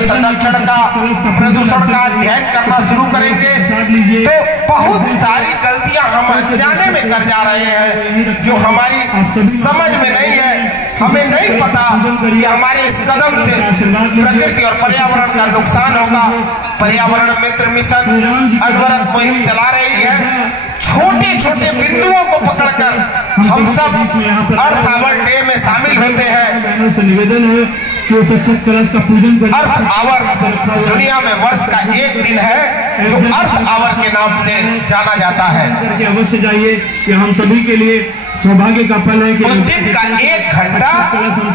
संरक्षण का, प्रदूषण का अध्ययन करना शुरू करेंगे तो बहुत सारी गलतियां हम अनजाने में कर जा रहे हैं जो हमारी समझ में नहीं है। हमें नहीं पता कि हमारे इस कदम से प्रकृति और पर्यावरण का नुकसान होगा। पर्यावरण मित्र मिशन अनवरत मुहिम चला रही है। छोटे छोटे बिंदुओं को पकड़कर हम सब अर्थ आवर डे में शामिल होते हैं। निवेदन है कि सचत कलश का पूजन करें। अर्थ आवर दुनिया में वर्ष का एक दिन है जो अर्थ आवर के नाम से जाना जाता है। अवश्य जाइए, कि हम सभी के लिए सौभाग्य का पल है कि उस दिन का 1 घंटा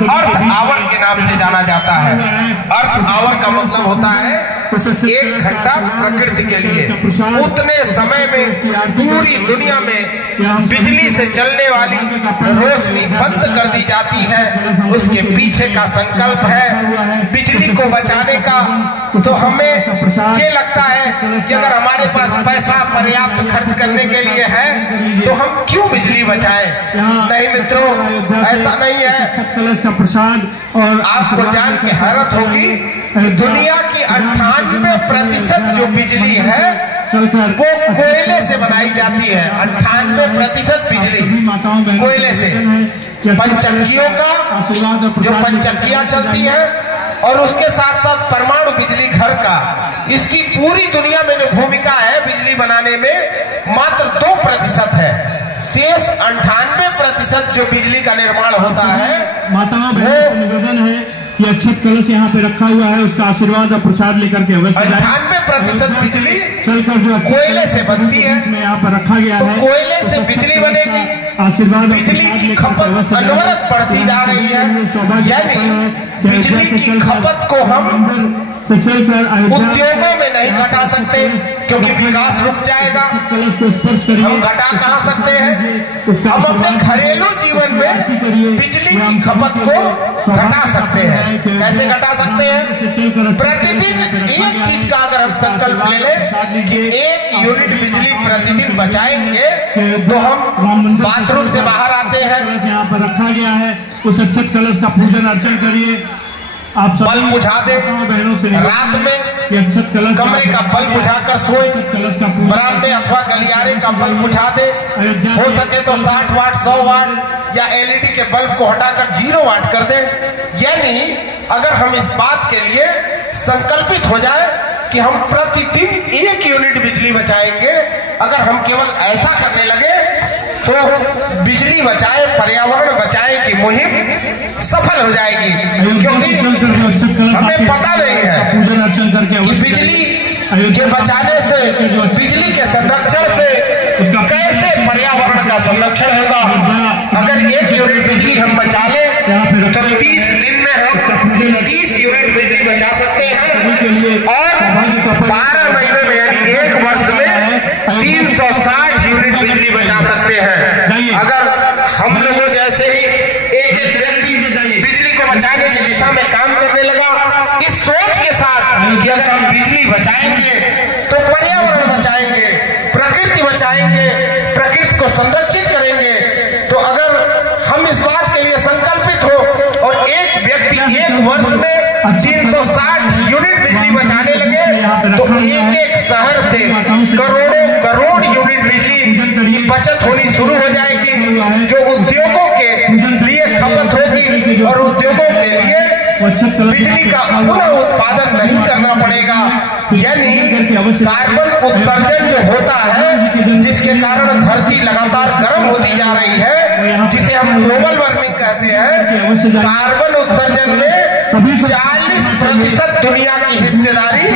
अर्थ आवर के नाम से जाना जाता है। अर्थ आवर का मतलब होता है 1 घंटा प्रकृति के लिए। उतने समय में पूरी दुनिया में बिजली से चलने वाली रोशनी बंद कर दी जाती है। उसके पीछे का संकल्प है बिजली को बचाने का। तो हमें ये लगता है कि अगर हमारे पास पैसा पर्याप्त खर्च करने के लिए है तो हम क्यों बिजली बचाएं? नहीं मित्रों, ऐसा नहीं है। कलश का प्रसाद और आपको जान के हैरत होगी दुनिया की 98% जो बिजली है वो कोयले से बनाई जाती है। 98% बिजली कोयले से। पंचक्कियों का जो पंचक्कियां चलती हैं और उसके साथ साथ परमाणु बिजली घर का, इसकी पूरी दुनिया में जो भूमिका है बिजली बनाने में मात्र 2% है। शेष 98% जो बिजली का निर्माण होता है। माताओं बहनों को निवेदन है कि अक्षत कलश यहाँ पे रखा हुआ है, उसका आशीर्वाद और प्रसाद लेकर के अवश्य 98% बिजली चलकर जो कोयले से बनती है में यहाँ पर रखा गया है। कोयले से बिजली बनेगी। आशीर्वाद बिजली की खपत अनवरत बढ़ती जा रही है। यानी बिजली की खपत को हम उद्योगों में नहीं घटा सकते क्योंकि विकास रुक जाएगा। हम घटा कहाँ सकते हैं? हम अपने घरेलू जीवन में बिजली की खपत को घटा सकते हैं। कैसे घटा सकते हैं? प्रतिदिन एक चीज का अगर हम संकल्प ले लें कि 1 यूनिट बिजली प्रतिदिन बचाएंगे तो हम बाथरूम से बाहर आते हैं। यहाँ पर रखा गया है, उस अक्षत कलश का पूजन अर्चन करिए। आप बल्ब बुझा दे, रात में अक्षत कलश कमरे का बल्ब बुझाकर सोए, बरामदे अथवा गलियारे का बल्ब बुझा दे। हो सके तो 60 वाट 100 वाट या एलईडी के बल्ब को हटाकर 0 वाट कर दे। यानी अगर हम इस बात के लिए संकल्पित हो जाए कि हम प्रतिदिन 1 यूनिट बिजली बचाएंगे, अगर हम केवल ऐसा करने लगे तो बिजली बचाए पर्यावरण बचाए की मुहिम सफल हो जाएगी। क्योंकि हमें पता नहीं है कि बिजली के बचाने से, बिजली के संरक्षण से कैसे पर्यावरण का संरक्षण होगा। अगर 1 यूनिट बिजली हम बचा ले तो 30 दिन में हम 30 यूनिट बिजली बचा सकते हैं और 12 महीने में यानी 1 वर्ष में 360 यूनिट बिजली बचा सकते हैं। अगर हम लोगों जैसे ही एक व्यक्ति बिजली को बचाने की दिशा में काम करने लगा इस सोच के साथ कि अगर हम बिजली बचाएंगे तो पर्यावरण बचाएंगे, प्रकृति बचाएंगे, प्रकृति को संरक्षित करेंगे, तो अगर हम इस बात के लिए संकल्पित हो और एक व्यक्ति 1 वर्ष में 360 यूनिट बिजली बचाने लगे तो एक शहर से करोड़ यूनिट बिजली बचत होनी शुरू हो जाएगी जो उद्योगों के लिए खपत होगी और उद्योगों के लिए बिजली का पुनः उत्पादन नहीं करना पड़ेगा। यानी कार्बन उत्सर्जन जो होता है जिसके कारण धरती लगातार गर्म होती जा रही है, जिसे हम ग्लोबल वार्मिंग कहते हैं, कार्बन उत्सर्जन में 40% दुनिया की हिस्सेदारी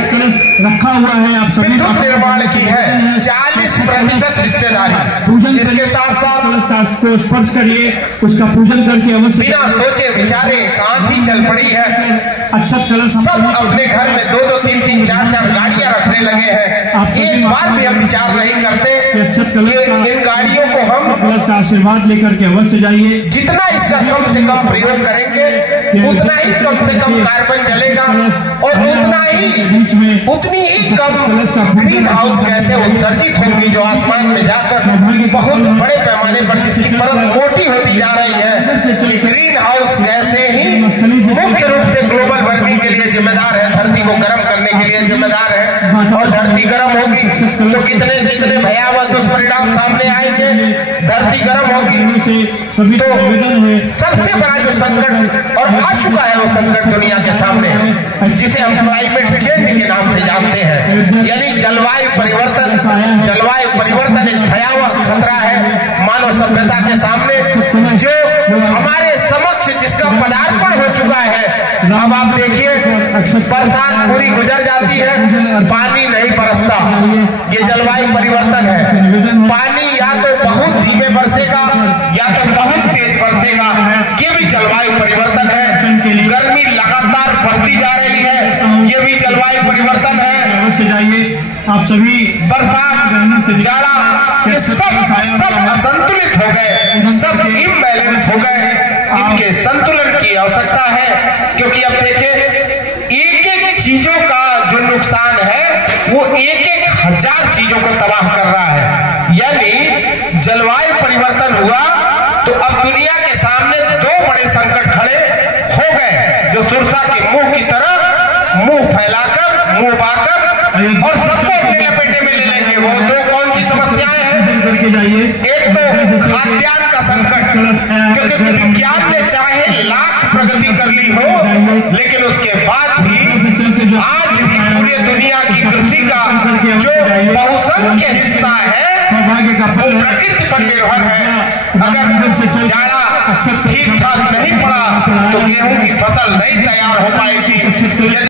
रखा हुआ है। आप विद्युत निर्माण की है, 40% हिस्सेदारी। इसके साथ साथ को स्पर्श करिए, उसका पूजन करके अवश्य बिना सोचे विचारे आंधी चल पड़ी है। अक्षत कलश सब अपने घर में 2-2, 3-3, 4-4 गाड़ियां रखने लगे हैं। एक बार भी हम विचार नहीं करते कि इन गाड़ियों को हम कलश का आशीर्वाद लेकर के अवश्य जाइए। जितना इसका कम से कम प्रयोग करेंगे उतना ही कम से कम कार्बन जलेगा और उतनी ही कम ग्रीन हाउस गैसें उत्सर्जित होंगी जो आसमान में जाकर बहुत बड़े पैमाने पर जिसकी परत मोटी होती जा रही है। ग्रीन हाउस गैसें ही मुख्य रूप से ग्लोबल वार्मिंग के लिए जिम्मेदार है। धरती धरती को गर्म करने के लिए जिम्मेदार है। और धरती गर्म होगी तो कितने कितने भयावह दुष्परिणाम सामने आएंगे। धरती गर्म होगी तो सबसे बड़ा जो संकट और आ चुका है वो संकट दुनिया के सामने, जिसे हम क्लाइमेट चेंज के नाम से जानते हैं, यानी जलवायु परिवर्तन। जलवायु परिवर्तन एक भयावह खतरा है मानव सभ्यता के सामने, जो हमारे समक्ष जिसका पदार्पण हो चुका है। अब आप देखिए, बरसात पूरी गुजर जाती है, पानी नहीं बरसता, ये जलवायु परिवर्तन है। पानी या तो बहुत धीमे बरसेगा या तो बहुत तेज बरसेगा, ये भी जलवायु परिवर्तन है। गर्मी लगातार बढ़ती जा रही है, ये भी जलवायु परिवर्तन है। आप सभी बरसात, जाड़ा, ये सब असंतुलित हो गए, सब इम्बैलेंस हो गए। इनके संतुलन की आवश्यकता है, क्योंकि अब देखिए एक एक चीजों का जो नुकसान है वो एक एक हजार चीजों को तबाह कर रहा है। यानी जलवायु परिवर्तन हुआ तो अब दुनिया के सामने दो बड़े संकट खड़े हो गए, जो सुरसा के मुंह की तरह मुंह फैलाकर, मुंह बाकर और सबको अपने लपेटे में ले लेंगे। वो दो कौन सी समस्याएं हैं? एक तो खाद्यान्न का संकट, क्योंकि विज्ञान ने चाहे लाख प्रगति कर ली हो, लेकिन उसके बाद भी आज भी पूरे दुनिया की कृषि का जो बहुसंख्य हिस्सा है वो प्रकृति पर निर्भर है। अगर जाड़ा ठीक ठाक नहीं पड़ा तो गेहूं की फसल नहीं तैयार हो पाएगी।